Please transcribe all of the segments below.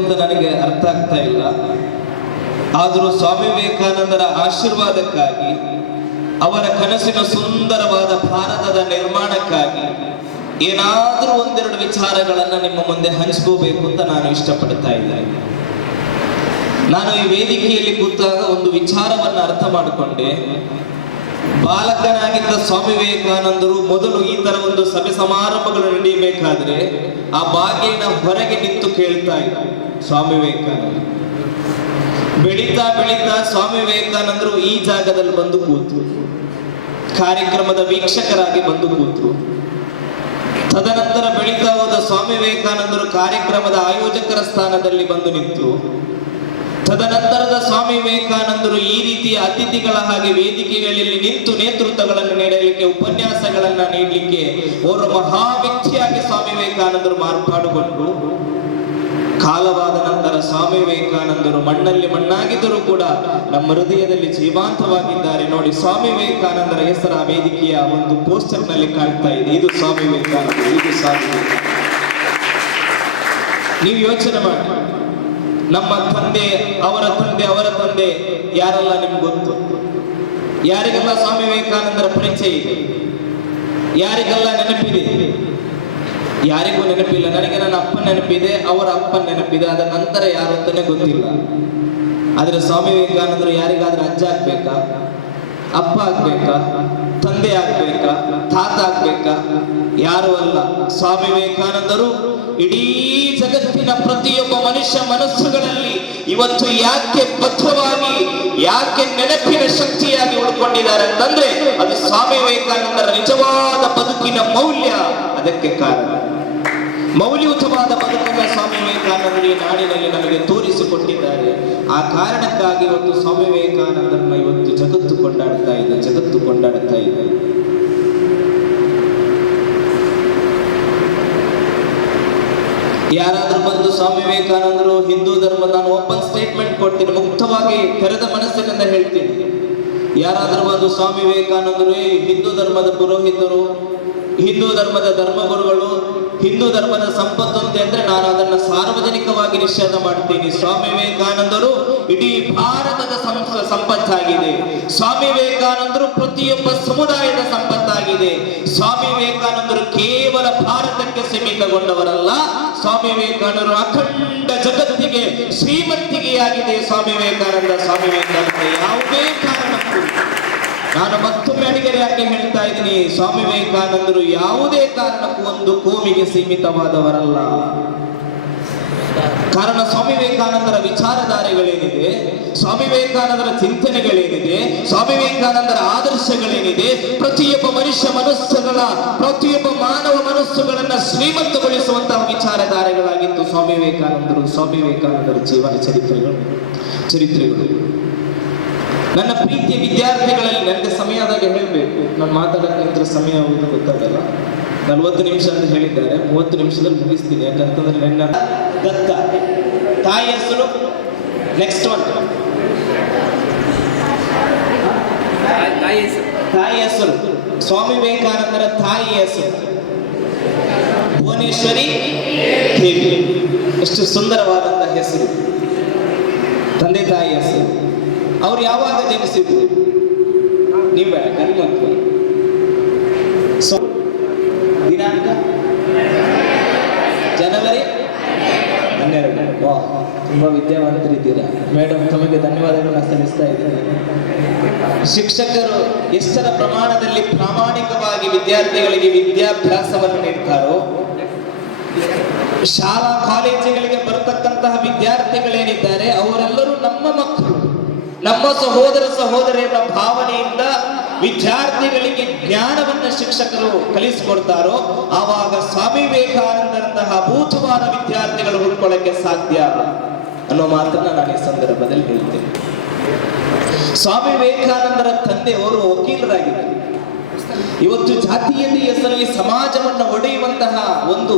ಅಂತ ನನಗೆ ಅರ್ಥ ಆಗ್ತಾ ಇಲ್ಲ. ಆದರೂ ಸ್ವಾಮಿ ವಿವೇಕಾನಂದರ ಆಶೀರ್ವಾದಕ್ಕಾಗಿ, ಅವರ ಕನಸಿನ ಸುಂದರವಾದ ಭಾರತದ ನಿರ್ಮಾಣಕ್ಕಾಗಿ ಏನಾದರೂ ಒಂದೆರಡು ವಿಚಾರಗಳನ್ನು ನಿಮ್ಮ ಮುಂದೆ ಹಂಚ್ಕೋಬೇಕು ಅಂತ ನಾನು ಇಷ್ಟಪಡ್ತಾ ಇದ್ದೇನೆ. ನಾನು ಈ ವೇದಿಕೆಯಲ್ಲಿ ಕೂತಾಗ ಒಂದು ವಿಚಾರವನ್ನು ಅರ್ಥ ಮಾಡಿಕೊಂಡೆ. ಬಾಲಕನಾಗಿದ್ದ ಸ್ವಾಮಿ ವಿವೇಕಾನಂದರು ಮೊದಲು ಈ ತರ ಒಂದು ಸಭೆ ಸಮಾರಂಭಗಳು ನಡೆಯಬೇಕಾದ್ರೆ ಆ ಬಾಗಿಲಿನ ಹೊರಗೆ ನಿಂತು ಕೇಳ್ತಾ ಇದ್ರು ಸ್ವಾಮಿ ವಿವೇಕಾನಂದ. ಬೆಳೀತಾ ಬೆಳೀತಾ ಸ್ವಾಮಿ ವಿವೇಕಾನಂದರು ಈ ಜಾಗದಲ್ಲಿ ಬಂದು ಕೂತು ಕಾರ್ಯಕ್ರಮದ ವೀಕ್ಷಕರಾಗಿ ಬಂದು ಕೂತು. ತದನಂತರ ಬೆಳೀತಾ ಹೋದ ಸ್ವಾಮಿ ವಿವೇಕಾನಂದರು ಕಾರ್ಯಕ್ರಮದ ಆಯೋಜಕರ ಸ್ಥಾನದಲ್ಲಿ ಬಂದು ನಿಂತು. ತದನಂತರದ ಸ್ವಾಮಿ ವಿವೇಕಾನಂದರು ಈ ರೀತಿಯ ಅತಿಥಿಗಳ ಹಾಗೆ ವೇದಿಕೆಗಳಲ್ಲಿ ನಿಂತು ನೇತೃತ್ವಗಳನ್ನು ನೀಡಲಿಕ್ಕೆ, ಉಪನ್ಯಾಸಗಳನ್ನ ನೀಡಲಿಕ್ಕೆ ಅವರ ಮಹಾ ವ್ಯಕ್ತಿಯಾಗಿ ಸ್ವಾಮಿ ವಿವೇಕಾನಂದರು ಮಾರ್ಪಾಡುಗೊಂಡು ಕಾಲವಾದ ನಂತರ ಸ್ವಾಮಿ ವಿವೇಕಾನಂದರು ಮಣ್ಣಲ್ಲಿ ಮಣ್ಣಾಗಿದ್ದರೂ ಕೂಡ ನಮ್ಮ ಹೃದಯದಲ್ಲಿ ಜೀವಾಂತವಾಗಿದ್ದಾರೆ. ನೋಡಿ, ಸ್ವಾಮಿ ವಿವೇಕಾನಂದರ ಹೆಸರ ವೇದಿಕೆಯ ಒಂದು ಪೋಸ್ಟರ್ ನಲ್ಲಿ ಕಾಣ್ತಾ ಇದೆ. ಇದು ಸ್ವಾಮಿ ವಿವೇಕಾನಂದ, ಇದು ಸ್ವಾಮಿ ವಿವೇಕಾನಂದ. ನೀವು ಯೋಚನೆ ಮಾಡಿ, ನಮ್ಮ ತಂದೆ, ಅವರ ತಂದೆ, ಅವರ ತಂದೆ ಯಾರೆಲ್ಲ ನಿಮ್ಗೆ ಗೊತ್ತು? ಯಾರಿಗೆಲ್ಲ ಸ್ವಾಮಿ ವಿವೇಕಾನಂದರ ಪರಿಚಯ ಇದೆ? ಯಾರಿಗೆಲ್ಲ ನೆನಪಿದೆ? ಯಾರಿಗೂ ನೆನಪಿಲ್ಲ. ನನಗೆ ನನ್ನ ಅಪ್ಪ ನೆನಪಿದೆ, ಅವರ ಅಪ್ಪ ನೆನಪಿದೆ, ಅದರ ನಂತರ ಯಾರು ಅಂತಾನೆ ಗೊತ್ತಿಲ್ಲ. ಆದ್ರೆ ಸ್ವಾಮಿ ವಿವೇಕಾನಂದರು ಯಾರಿಗಾದ್ರೂ ಅಜ್ಜ ಆಗ್ಬೇಕಾ, ಅಪ್ಪ ಆಗ್ಬೇಕಾ, ತಂದೆ ಆಗ್ಬೇಕಾ, ತಾತ ಆಗ್ಬೇಕಾ? ಯಾರು ಅಲ್ಲ. ಸ್ವಾಮಿ ವಿವೇಕಾನಂದರು ಇಡೀ ಜಗತ್ತಿನ ಪ್ರತಿಯೊಬ್ಬ ಮನುಷ್ಯ ಮನಸ್ಸುಗಳಲ್ಲಿ ಇವತ್ತು ಯಾಕೆ ಭದ್ರವಾಗಿ, ಯಾಕೆ ನೆನಪಿನ ಶಕ್ತಿಯಾಗಿ ಉಳ್ಕೊಂಡಿದ್ದಾರೆ ಅಂತಂದ್ರೆ ಅದು ಸ್ವಾಮಿ ವಿವೇಕಾನಂದರ ನಿಜವಾದ ಬದುಕಿನ ಮೌಲ್ಯ. ಅದಕ್ಕೆ ಕಾರಣ ಮೌಲ್ಯಯುತವಾದ ಬದುಕನ್ನು ಸ್ವಾಮಿ ವಿವೇಕಾನಂದರು ಈ ನಾಡಿನಲ್ಲಿ ನಮಗೆ ತೋರಿಸಿಕೊಟ್ಟಿದ್ದಾರೆ. ಆ ಕಾರಣಕ್ಕಾಗಿ ಇವತ್ತು ಸ್ವಾಮಿ ವಿವೇಕಾನಂದರನ್ನ ಇವತ್ತು ಜಗತ್ತು ಕೊಂಡಾಡ್ತಾ ಇದೆ, ಜಗತ್ತು ಕೊಂಡಾಡ್ತಾ ಇದೆ. ಯಾರಾದ್ರೂ ಬಂದು ಸ್ವಾಮಿ ವಿವೇಕಾನಂದರು ಹಿಂದೂ ಧರ್ಮ, ನಾನು ಓಪನ್ ಸ್ಟೇಟ್ಮೆಂಟ್ ಕೊಡ್ತೀನಿ, ಮುಕ್ತವಾಗಿ ತೆರೆದ ಮನಸ್ಸಿನಿಂದ ಹೇಳ್ತೀನಿ. ಯಾರಾದ್ರೂ ಬಂದು ಸ್ವಾಮಿ ವಿವೇಕಾನಂದರು ಹಿಂದೂ ಧರ್ಮದ ಪುರೋಹಿತರು, ಹಿಂದೂ ಧರ್ಮದ ಧರ್ಮಗುರುಗಳು, ಹಿಂದೂ ಧರ್ಮದ ಸಂಪತ್ತು ಅಂತ ಅಂದ್ರೆ ನಾನು ಅದನ್ನ ಸಾರ್ವಜನಿಕವಾಗಿ ನಿಷೇಧ ಮಾಡ್ತೀನಿ. ಸ್ವಾಮಿ ವಿವೇಕಾನಂದರು ಇಡೀ ಭಾರತದ ಸಂಪತ್ತಾಗಿದೆ. ಸ್ವಾಮಿ ವಿವೇಕಾನಂದರು ಪ್ರತಿಯೊಬ್ಬ ಸಮುದಾಯದ ಸಂಪತ್ತಾಗಿದೆ. ಸ್ವಾಮಿ ವಿವೇಕಾನಂದರು ಕೇವಲ ಭಾರತಕ್ಕೆ ಸೀಮಿತಗೊಂಡವರಲ್ಲ. ಸ್ವಾಮಿ ವಿವೇಕಾನಂದರು ಅಖಂಡ ಜಗತ್ತಿಗೆ ಶ್ರೀಮಂತಿಕೆಯಾಗಿದೆ. ಸ್ವಾಮಿ ವಿವೇಕಾನಂದ ಯಾವುದೇ ಕಾರಣಕ್ಕೂ, ನಾನು ಮತ್ತೊಮ್ಮೆ ಅಡಿಗೆರೆಯಾಗಿ ಹೇಳ್ತಾ ಇದ್ದೀನಿ, ಸ್ವಾಮಿ ವಿವೇಕಾನಂದರು ಯಾವುದೇ ಕಾರಣಕ್ಕೂ ಒಂದು ಕೋಮಿಗೆ ಸೀಮಿತವಾದವರಲ್ಲ. ಕಾರಣ ಸ್ವಾಮಿ ವಿವೇಕಾನಂದರ ವಿಚಾರಧಾರೆಗಳೇನಿದೆ, ಸ್ವಾಮಿ ವಿವೇಕಾನಂದರ ಚಿಂತನೆಗಳೇನಿದೆ, ಸ್ವಾಮಿ ವಿವೇಕಾನಂದರ ಆದರ್ಶಗಳೇನಿದೆ, ಪ್ರತಿಯೊಬ್ಬ ಮನುಷ್ಯ ಮನಸ್ಸುಗಳ, ಪ್ರತಿಯೊಬ್ಬ ಮಾನವ ಮನಸ್ಸುಗಳನ್ನ ಶ್ರೀಮಂತಗೊಳಿಸುವಂತಹ ವಿಚಾರಧಾರೆಗಳಾಗಿತ್ತು ಸ್ವಾಮಿ ವಿವೇಕಾನಂದರ ಜೀವನ ಚರಿತ್ರೆಗಳು. ನನ್ನ ಪ್ರೀತಿಯ ವಿದ್ಯಾರ್ಥಿಗಳಲ್ಲಿ, ನನಗೆ ಸಮಯ ಆದಾಗ ಹೇಳಬೇಕು, ನಾನು ಮಾತಾಡೋಕ್ಕಿಂತ ಸಮಯ ಆಗುವುದು ಗೊತ್ತಾಗಲ್ಲ. 40 ನಿಮಿಷ ಅಂತ ಹೇಳಿದ್ದಾರೆ, 30 ನಿಮಿಷದಲ್ಲಿ ಮುಗಿಸ್ತೀನಿ. ಯಾಕಂತಂದ್ರೆ ನನ್ನ ದತ್ತ ತಾಯಿ ಹೆಸರು, ನೆಕ್ಸ್ಟ್ ಒನ್ ತಾಯಿ ಹೆಸರು, ಸ್ವಾಮಿ ವಿವೇಕಾನಂದರ ತಾಯಿ ಹೆಸರು ಭುವನೇಶ್ವರಿ ದೇವಿ. ಎಷ್ಟು ಸುಂದರವಾದಂತಹ ಹೆಸರು, ತಂದೆ ತಾಯಿ ಹೆಸರು. ಅವ್ರು ಯಾವಾಗ ಜನಿಸಿದ್ರು? ನೀವು ಗಂಡ್ಮಕ್ಳು. ದಿನಾಂಕ ಜನವರಿ 12. ವಾ, ತುಂಬಾ ವಿದ್ಯಾವಂತರಿದ್ದೀರಾ ಮೇಡಮ್, ತಮಗೆ ಧನ್ಯವಾದಗಳನ್ನು ಸಲ್ಲಿಸ್ತಾ ಇದ್ದೇನೆ. ಶಿಕ್ಷಕರು ಎಷ್ಟರ ಪ್ರಮಾಣದಲ್ಲಿ ಪ್ರಾಮಾಣಿಕವಾಗಿ ವಿದ್ಯಾರ್ಥಿಗಳಿಗೆ ವಿದ್ಯಾಭ್ಯಾಸವನ್ನು ನೀಡ್ತಾರೋ, ಶಾಲಾ ಕಾಲೇಜುಗಳಿಗೆ ಬರತಕ್ಕಂತಹ ವಿದ್ಯಾರ್ಥಿಗಳೇನಿದ್ದಾರೆ ಅವರೆಲ್ಲರೂ ನಮ್ಮ ಮಕ್ಕಳು, ನಮ್ಮ ಸಹೋದರ ಸಹೋದರಿಯರ ಭಾವನೆಯಿಂದ ವಿದ್ಯಾರ್ಥಿಗಳಿಗೆ ಜ್ಞಾನವನ್ನು ಶಿಕ್ಷಕರು ಕಲಿಸಿಕೊಡ್ತಾರೋ ಆವಾಗ ಸ್ವಾಮಿ ವಿವೇಕಾನಂದರಂತಹ ಅಭೂತವಾದ ವಿದ್ಯಾರ್ಥಿಗಳು ಹುಡ್ಕೊಳ್ಳಕ್ಕೆ ಸಾಧ್ಯ ಅನ್ನೋ ಮಾತನ್ನ ನಾನು ಈ ಸಂದರ್ಭದಲ್ಲಿ ಹೇಳ್ತೇನೆ. ಸ್ವಾಮಿ ವಿವೇಕಾನಂದರ ತಂದೆಯವರು ವಕೀಲರಾಗಿದ್ದರು. ಇವತ್ತು ಜಾತೀಯತೆಯ ಹೆಸರಲ್ಲಿ ಸಮಾಜವನ್ನು ಒಡೆಯುವಂತಹ ಒಂದು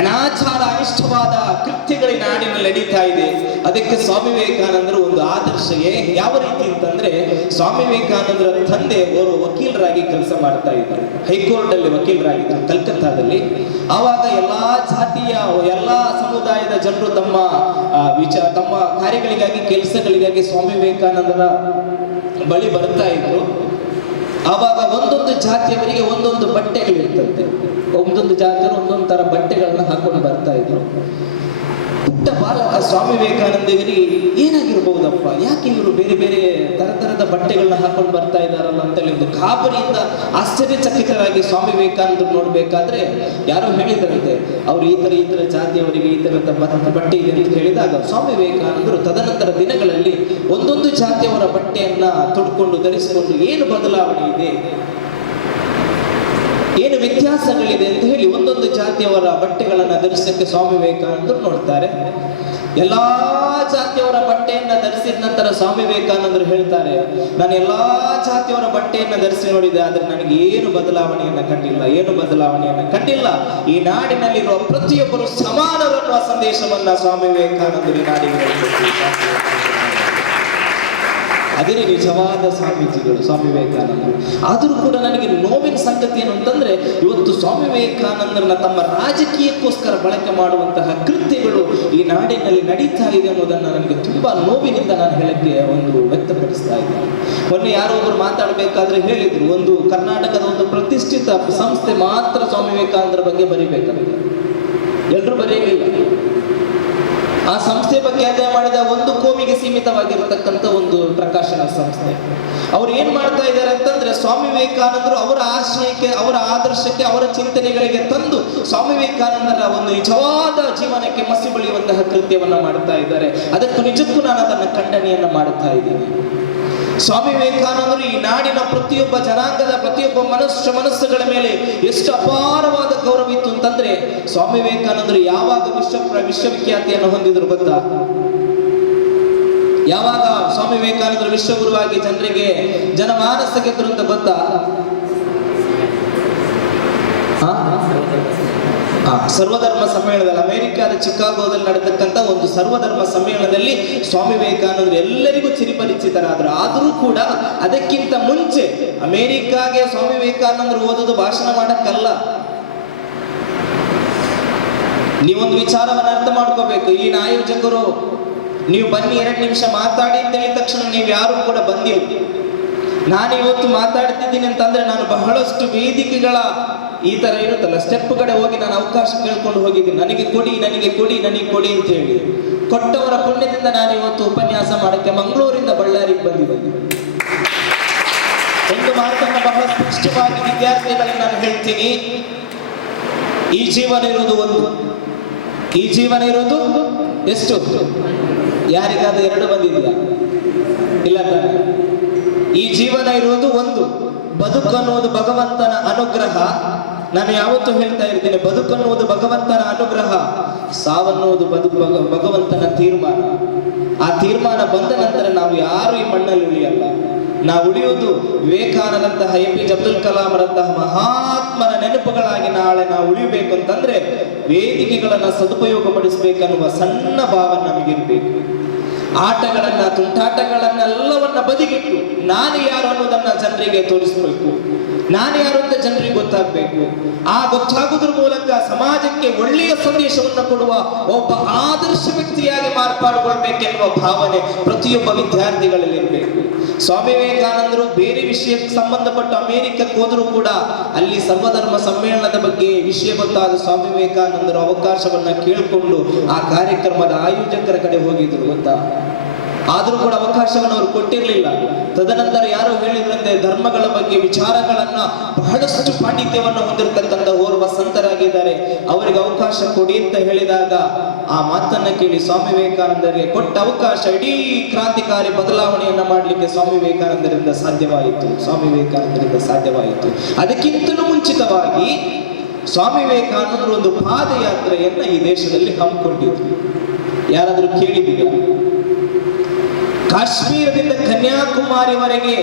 ಅನಾಚಾರ ಅನಿಷ್ಟವಾದ ಕೃತ್ಯಗಳ ನಾಡಿನಲ್ಲಿ ನಡೀತಾ ಇದೆ. ಅದಕ್ಕೆ ಸ್ವಾಮಿ ವಿವೇಕಾನಂದರು ಒಂದು ಆದರ್ಶವೇ. ಯಾವ ರೀತಿ ಅಂತಂದ್ರೆ, ಸ್ವಾಮಿ ವಿವೇಕಾನಂದರ ತಂದೆ ಅವರು ವಕೀಲರಾಗಿ ಕೆಲಸ ಮಾಡ್ತಾ ಇದ್ದಾರೆ, ಹೈಕೋರ್ಟ್ ಅಲ್ಲಿ ವಕೀಲರಾಗಿದ್ದರು ಕಲ್ಕತ್ತಾದಲ್ಲಿ. ಆವಾಗ ಎಲ್ಲಾ ಜಾತಿಯ ಎಲ್ಲಾ ಸಮುದಾಯದ ಜನರು ತಮ್ಮ ತಮ್ಮ ಕಾರ್ಯಗಳಿಗಾಗಿ ಕೆಲಸಗಳಿಗಾಗಿ ಸ್ವಾಮಿ ವಿವೇಕಾನಂದರ ಬಳಿ ಬರ್ತಾ ಇದ್ರು. ಆವಾಗ ಒಂದೊಂದು ಜಾತಿಯವರಿಗೆ ಒಂದೊಂದು ಬಟ್ಟೆಗಳಿರ್ತಂತೆ. ಒಂದೊಂದು ಜಾತಿಯವರು ಒಂದೊಂದು ತರ ಬಟ್ಟೆಗಳನ್ನ ಹಾಕೊಂಡು ಬರ್ತಾ ಇದ್ರು. ಪುಟ್ಟ ಬಾಲಕ ಸ್ವಾಮಿ ವಿವೇಕಾನಂದರಿಗೆ ಏನಾಗಿರ್ಬಹುದಪ್ಪ, ಯಾಕೆ ಇವರು ಬೇರೆ ಬೇರೆ ತರದ ಬಟ್ಟೆಗಳನ್ನ ಹಾಕೊಂಡು ಬರ್ತಾ ಇದ್ದಾರಲ್ಲ ಅಂತೇಳಿ ಒಂದು ಗಾಬರಿಯಿಂದ ಆಶ್ಚರ್ಯಚಕಿತರಾಗಿ ಸ್ವಾಮಿ ವಿವೇಕಾನಂದರು ನೋಡ್ಬೇಕಾದ್ರೆ ಯಾರೋ ಹೇಳಿದ್ರಂತೆ, ಅವ್ರು ಈ ತರ ಜಾತಿಯವರಿಗೆ ಈ ತರದ ಬಟ್ಟೆ ಇದೆ ಅಂತ ಹೇಳಿದಾಗ ಸ್ವಾಮಿ ವಿವೇಕಾನಂದರು ತದನಂತರ ದಿನಗಳಲ್ಲಿ ಒಂದೊಂದು ಜಾತಿಯವರ ಬಟ್ಟೆಯನ್ನ ತೊಡ್ಕೊಂಡು ಧರಿಸಿಕೊಂಡು ಏನು ಬದಲಾವಣೆ ಇದೆ, ಏನು ವ್ಯತ್ಯಾಸಗಳಿದೆ ಅಂತ ಹೇಳಿ ಒಂದೊಂದು ಜಾತಿಯವರ ಬಟ್ಟೆಗಳನ್ನ ಧರಿಸಕ್ಕೆ ಸ್ವಾಮಿ ವಿವೇಕಾನಂದರು ನೋಡ್ತಾರೆ. ಎಲ್ಲಾ ಜಾತಿಯವರ ಬಟ್ಟೆಯನ್ನ ಧರಿಸಿದ ನಂತರ ಸ್ವಾಮಿ ವಿವೇಕಾನಂದರು ಹೇಳ್ತಾರೆ, ನಾನು ಎಲ್ಲಾ ಜಾತಿಯವರ ಬಟ್ಟೆಯನ್ನ ಧರಿಸಿ ನೋಡಿದೆ, ಆದ್ರೆ ನನಗೆ ಏನು ಬದಲಾವಣೆಯನ್ನ ಕಂಡಿಲ್ಲ. ಈ ನಾಡಿನಲ್ಲಿರುವ ಪ್ರತಿಯೊಬ್ಬರು ಸಮಾನರು ಅನ್ನುವ ಸಂದೇಶವನ್ನ ಸ್ವಾಮಿ ವಿವೇಕಾನಂದರು ಈ ನಾಡಿಗೆ. ಅದೇ ನಿಜವಾದ ಸ್ವಾಮೀಜಿಗಳು ಸ್ವಾಮಿ ವಿವೇಕಾನಂದರು. ಆದರೂ ಕೂಡ ನನಗೆ ನೋವಿನ ಸಂಗತಿ ಏನು ಅಂತಂದ್ರೆ, ಇವತ್ತು ಸ್ವಾಮಿ ವಿವೇಕಾನಂದರನ್ನ ತಮ್ಮ ರಾಜಕೀಯಕ್ಕೋಸ್ಕರ ಬಳಕೆ ಮಾಡುವಂತಹ ಕೃತ್ಯಗಳು ಈ ನಾಡಿನಲ್ಲಿ ನಡೀತಾ ಇದೆ ಅನ್ನೋದನ್ನ ನನಗೆ ತುಂಬಾ ನೋವಿನಿಂದ ನಾನು ಹೇಳಕ್ಕೆ ವ್ಯಕ್ತಪಡಿಸ್ತಾ ಇದ್ದೇನೆ. ಮೊನ್ನೆ ಯಾರೋ ಒಬ್ರು ಮಾತಾಡಬೇಕಾದ್ರೆ ಹೇಳಿದ್ರು, ಒಂದು ಕರ್ನಾಟಕದ ಒಂದು ಪ್ರತಿಷ್ಠಿತ ಸಂಸ್ಥೆ ಮಾತ್ರ ಸ್ವಾಮಿ ವಿವೇಕಾನಂದರ ಬಗ್ಗೆ ಬರಿಬೇಕಂತ. ಎಲ್ಲರೂ ಬರೆಯಲಿಲ್ಲ. ಆ ಸಂಸ್ಥೆ ಬಗ್ಗೆ ಅಧ್ಯಯನ ಮಾಡಿದ ಒಂದು ಕೋಮಿಗೆ ಸೀಮಿತವಾಗಿರತಕ್ಕಂಥ ಒಂದು ಪ್ರಕಾಶನ ಸಂಸ್ಥೆ. ಅವ್ರು ಏನ್ ಮಾಡ್ತಾ ಇದ್ದಾರೆ ಅಂತಂದ್ರೆ, ಸ್ವಾಮಿ ವಿವೇಕಾನಂದರು ಅವರ ಆಶಯಕ್ಕೆ, ಅವರ ಆದರ್ಶಕ್ಕೆ, ಅವರ ಚಿಂತನೆಗಳಿಗೆ ತಂದು ಸ್ವಾಮಿ ವಿವೇಕಾನಂದರ ಒಂದು ನಿಜವಾದ ಜೀವನಕ್ಕೆ ಮಸಿ ಬಳಿಯುವಂತಹ ಕೃತ್ಯವನ್ನ ಮಾಡ್ತಾ ಇದ್ದಾರೆ. ಅದಕ್ಕೂ ನಿಜಕ್ಕೂ ನಾನು ಅದನ್ನು ಖಂಡನೆಯನ್ನ ಮಾಡ್ತಾ ಇದ್ದೀನಿ. ಸ್ವಾಮಿ ವಿವೇಕಾನಂದರು ಈ ನಾಡಿನ ಪ್ರತಿಯೊಬ್ಬ ಜನಾಂಗದ ಪ್ರತಿಯೊಬ್ಬ ಮನಸ್ಸುಗಳ ಮೇಲೆ ಎಷ್ಟು ಅಪಾರವಾದ ಗೌರವ ಇತ್ತು ಅಂತಂದ್ರೆ, ಸ್ವಾಮಿ ವಿವೇಕಾನಂದರು ಯಾವಾಗ ವಿಶ್ವವಿಖ್ಯಾತಿಯನ್ನು ಹೊಂದಿದ್ರು ಗೊತ್ತಾ? ಯಾವಾಗ ಸ್ವಾಮಿ ವಿವೇಕಾನಂದರು ವಿಶ್ವಗುರುವಾಗಿ ಜನರಿಗೆ ಜನಮಾನಸ ಗೆದ್ರು ಅಂತ ಗೊತ್ತಾ? ಸರ್ವಧರ್ಮ ಸಮ್ಮೇಳನದಲ್ಲಿ, ಅಮೆರಿಕಾದ ಚಿಕಾಗೋದಲ್ಲಿ ನಡೆತಕ್ಕಂಥ ಒಂದು ಸರ್ವಧರ್ಮ ಸಮ್ಮೇಳನದಲ್ಲಿ ಸ್ವಾಮಿ ವಿವೇಕಾನಂದರು ಎಲ್ಲರಿಗೂ ಚಿರಪರಿಚಿತರಾದರು. ಆದರೂ ಕೂಡ ಅದಕ್ಕಿಂತ ಮುಂಚೆ ಅಮೆರಿಕಾಗೆ ಸ್ವಾಮಿ ವಿವೇಕಾನಂದರು ಓದೋದು ಭಾಷಣ ಮಾಡಕ್ಕಲ್ಲ. ನೀವೊಂದು ವಿಚಾರವನ್ನು ಅರ್ಥ ಮಾಡ್ಕೋಬೇಕು. ಈ ಆಯೋಜಕರು ನೀವು ಬನ್ನಿ 2 ನಿಮಿಷ ಮಾತಾಡಿ ಅಂತ ಹೇಳಿದ ತಕ್ಷಣ ನೀವು ಯಾರು ಕೂಡ ಬಂದಿಲ್ಲ. ನಾನು ಇವತ್ತು ಮಾತಾಡ್ತಿದ್ದೀನಿ ಅಂತಂದ್ರೆ, ನಾನು ಬಹಳಷ್ಟು ವೇದಿಕೆಗಳ ಈ ತರ ಇರುತ್ತಲ್ಲ ಸ್ಟೆಪ್ ಕಡೆ ಹೋಗಿ ನಾನು ಅವಕಾಶ ಕೇಳ್ಕೊಂಡು ಹೋಗಿದ್ದೀನಿ. ನನಗೆ ಕೊಡಿ ಅಂತ ಹೇಳಿ ಕೊಟ್ಟವರ ಪುಣ್ಯದಿಂದ ನಾನು ಇವತ್ತು ಉಪನ್ಯಾಸ ಮಾಡಕ್ಕೆ ಮಂಗಳೂರಿಂದ ಬಳ್ಳಾರಿಗೆ ಬಂದಿದ್ದೀನಿ. ಒಂದು ಮಾತನ್ನ ಬಹಳ ಸ್ಪಷ್ಟವಾಗಿ ವಿದ್ಯಾರ್ಥಿಗಳಿಗೆ ನಾನು ಹೇಳ್ತೀನಿ, ಈ ಜೀವನ ಇರೋದು ಎಷ್ಟು? ಯಾರಿಗಾದ್ರೂ 2 ಬಂದಿದೆಯಾ? ಇಲ್ಲ ತಾನೆ. ಈ ಜೀವನ ಇರುವುದು ಒಂದು. ಬದುಕನ್ನುವುದು ಭಗವಂತನ ಅನುಗ್ರಹ. ನಾನು ಯಾವತ್ತೂ ಹೇಳ್ತಾ ಇರ್ತೇನೆ, ಬದುಕನ್ನುವುದು ಭಗವಂತನ ಅನುಗ್ರಹ, ಸಾವನ್ನುವುದು ಭಗವಂತನ ತೀರ್ಮಾನ. ಆ ತೀರ್ಮಾನ ಬಂದ ನಂತರ ನಾವು ಯಾರು ಈ ಮಣ್ಣಲ್ಲಿ ಉಳಿಯಲ್ಲ. ನಾವು ಉಳಿಯುವುದು ವಿವೇಕಾನಂದಂತಹ, APJ ಅಬ್ದುಲ್ ಕಲಾಂರಂತಹ ಮಹಾತ್ಮನ ನೆನಪುಗಳಾಗಿ ನಾಳೆ ನಾವು ಉಳಿಯಬೇಕು ಅಂತಂದ್ರೆ ವೇದಿಕೆಗಳನ್ನ ಸದುಪಯೋಗ ಪಡಿಸಬೇಕನ್ನುವ ಸಣ್ಣ ಭಾವ ನಮಗಿರ್ಬೇಕು. ಆಟಗಳನ್ನ, ತುಂಟಾಟಗಳನ್ನೆಲ್ಲವನ್ನ ಬದಿಗಿಟ್ಟು ನಾನು ಯಾರು ಅನ್ನೋದನ್ನ ಜನರಿಗೆ ತೋರಿಸಬೇಕು. ನಾನು ಯಾರು ಅಂತ ಜನರಿಗೆ ಗೊತ್ತಾಗಬೇಕು. ಆ ಗೊತ್ತಾಗುವುದರ ಮೂಲಕ ಸಮಾಜಕ್ಕೆ ಒಳ್ಳೆಯ ಸಂದೇಶವನ್ನು ಕೊಡುವ ಒಬ್ಬ ಆದರ್ಶ ವ್ಯಕ್ತಿಯಾಗಿ ಮಾರ್ಪಾಡುಗೊಳ್ಬೇಕೆನ್ನುವ ಭಾವನೆ ಪ್ರತಿಯೊಬ್ಬ ವಿದ್ಯಾರ್ಥಿಗಳಲ್ಲಿ ಇರಬೇಕು. ಸ್ವಾಮಿ ವಿವೇಕಾನಂದರು ಬೇರೆ ವಿಷಯಕ್ಕೆ ಸಂಬಂಧಪಟ್ಟ ಅಮೆರಿಕಕ್ಕೆ ಹೋದರೂ ಕೂಡ ಅಲ್ಲಿ ಸರ್ವಧರ್ಮ ಸಮ್ಮೇಳನದ ಬಗ್ಗೆ ವಿಷಯ ಗೊತ್ತಾದ ಸ್ವಾಮಿ ವಿವೇಕಾನಂದರು ಅವಕಾಶವನ್ನ ಕೇಳಿಕೊಂಡು ಆ ಕಾರ್ಯಕ್ರಮದ ಆಯೋಜಕರ ಕಡೆ ಹೋಗಿದ್ರು ಗೊತ್ತಾ. ಆದರೂ ಕೂಡ ಅವಕಾಶವನ್ನು ಅವರು ಕೊಟ್ಟಿರಲಿಲ್ಲ. ತದನಂತರ ಯಾರೋ ಹೇಳಿದ್ರಂತೆ, ಧರ್ಮಗಳ ಬಗ್ಗೆ ವಿಚಾರಗಳನ್ನ ಬಹಳಷ್ಟು ಪಾಂಡಿತ್ಯವನ್ನು ಹೊಂದಿರತಕ್ಕಂಥ ಓರ್ವ ಸಂತರಾಗಿದ್ದಾರೆ, ಅವರಿಗೆ ಅವಕಾಶ ಕೊಡಿ ಅಂತ ಹೇಳಿದಾಗ ಆ ಮಾತನ್ನ ಕೇಳಿ ಸ್ವಾಮಿ ವಿವೇಕಾನಂದರಿಗೆ ಕೊಟ್ಟ ಅವಕಾಶ ಇಡೀ ಕ್ರಾಂತಿಕಾರಿ ಬದಲಾವಣೆಯನ್ನ ಮಾಡಲಿಕ್ಕೆ ಸ್ವಾಮಿ ವಿವೇಕಾನಂದರಿಂದ ಸಾಧ್ಯವಾಯಿತು. ಅದಕ್ಕಿಂತಲೂ ಮುಂಚಿತವಾಗಿ ಸ್ವಾಮಿ ವಿವೇಕಾನಂದರು ಒಂದು ಪಾದಯಾತ್ರೆಯನ್ನ ಈ ದೇಶದಲ್ಲಿ ಹಮ್ಮಿಕೊಂಡಿದ್ರು. ಯಾರಾದ್ರೂ ಕೇಳಿದ್ದೀರಾ? ಕಾಶ್ಮೀರದಿಂದ ಕನ್ಯಾಕುಮಾರಿವರೆಗೆ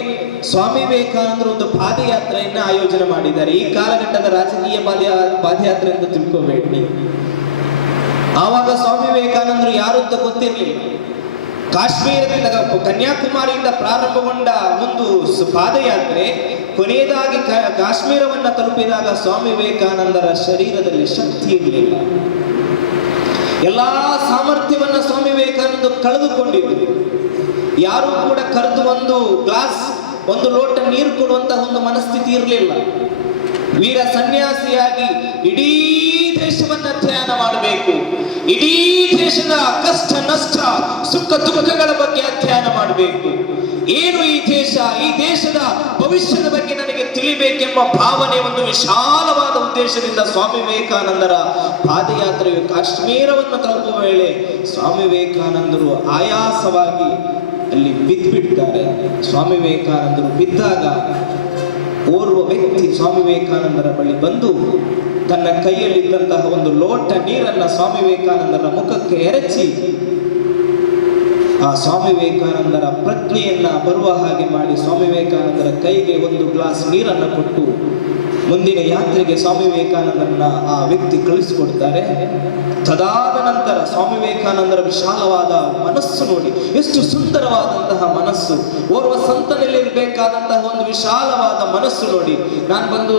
ಸ್ವಾಮಿ ವಿವೇಕಾನಂದರು ಒಂದು ಪಾದಯಾತ್ರೆಯನ್ನ ಆಯೋಜನೆ ಮಾಡಿದ್ದಾರೆ. ಈ ಕಾಲಘಟ್ಟದ ರಾಜಕೀಯ ಪಾದಯಾತ್ರೆ ಅಂತ ತಿಳ್ಕೋಬೇಡಿ. ಆವಾಗ ಸ್ವಾಮಿ ವಿವೇಕಾನಂದರು ಯಾರು ಅಂತ ಗೊತ್ತಿರಲಿಲ್ಲ. ಕಾಶ್ಮೀರದಿಂದ ಕನ್ಯಾಕುಮಾರಿಯಿಂದ ಪ್ರಾರಂಭಗೊಂಡ ಒಂದು ಪಾದಯಾತ್ರೆ ಕೊನೆಯದಾಗಿ ಕಾಶ್ಮೀರವನ್ನ ತಲುಪಿದಾಗ ಸ್ವಾಮಿ ವಿವೇಕಾನಂದರ ಶರೀರದಲ್ಲಿ ಶಕ್ತಿ ಇರಲಿಲ್ಲ. ಎಲ್ಲಾ ಸಾಮರ್ಥ್ಯವನ್ನ ಸ್ವಾಮಿ ವಿವೇಕಾನಂದ ಕಳೆದುಕೊಂಡಿದ್ರು. ಯಾರು ಕೂಡ ಕರೆದು ಒಂದು ಲೋಟ ನೀರು ಕೊಡುವಂತಹ ಒಂದು ಮನಸ್ಥಿತಿ ಇರಲಿಲ್ಲ. ವೀರ ಸನ್ಯಾಸಿಯಾಗಿ ಇಡೀ ದೇಶವನ್ನ ಧ್ಯಾನ ಮಾಡಬೇಕು, ಇಡೀ ದೇಶದ ಕಷ್ಟ ನಷ್ಟ ಸುಖ ದುಃಖಗಳ ಬಗ್ಗೆ ಅಧ್ಯಯನ ಮಾಡಬೇಕು. ಏನು ಈ ದೇಶದ ಭವಿಷ್ಯದ ಬಗ್ಗೆ ನನಗೆ ತಿಳಿಬೇಕೆಂಬ ಭಾವನೆ, ಒಂದು ವಿಶಾಲವಾದ ಉದ್ದೇಶದಿಂದ ಸ್ವಾಮಿ ವಿವೇಕಾನಂದರ ಪಾದಯಾತ್ರೆಯು ಕಾಶ್ಮೀರವನ್ನು ತಲುಪುವ ವೇಳೆ ಸ್ವಾಮಿ ವಿವೇಕಾನಂದರು ಆಯಾಸವಾಗಿ ಅಲ್ಲಿ ಬಿದ್ದುಬಿಡ್ತಾರೆ. ಸ್ವಾಮಿ ವಿವೇಕಾನಂದರು ಬಿದ್ದಾಗ ಓರ್ವ ವ್ಯಕ್ತಿ ಸ್ವಾಮಿ ವಿವೇಕಾನಂದರ ಬಳಿ ಬಂದು ತನ್ನ ಕೈಯಲ್ಲಿದ್ದಂತಹ ಒಂದು ಲೋಟ ನೀರನ್ನ ಸ್ವಾಮಿ ವಿವೇಕಾನಂದರ ಮುಖಕ್ಕೆ ಎರಚಿ ಆ ಸ್ವಾಮಿ ವಿವೇಕಾನಂದರ ಪ್ರಜ್ಞೆಯನ್ನ ಬರುವ ಹಾಗೆ ಮಾಡಿ ಸ್ವಾಮಿ ವಿವೇಕಾನಂದರ ಕೈಗೆ ಒಂದು ಗ್ಲಾಸ್ ನೀರನ್ನು ಕೊಟ್ಟು ಮುಂದಿನ ಯಾತ್ರೆಗೆ ಸ್ವಾಮಿ ವಿವೇಕಾನಂದರನ್ನ ಆ ವ್ಯಕ್ತಿ ಕಳಿಸಿಕೊಡ್ತಾರೆ. ತದಾದ ನಂತರ ಸ್ವಾಮಿ ವಿವೇಕಾನಂದರ ವಿಶಾಲವಾದ ಮನಸ್ಸು ನೋಡಿ, ಎಷ್ಟು ಸುಂದರವಾದಂತಹ ಮನಸ್ಸು, ಓರ್ವ ಸಂತನಲ್ಲಿರಬೇಕಾದಂತಹ ಒಂದು ವಿಶಾಲವಾದ ಮನಸ್ಸು ನೋಡಿ. ನಾನು ಬಂದು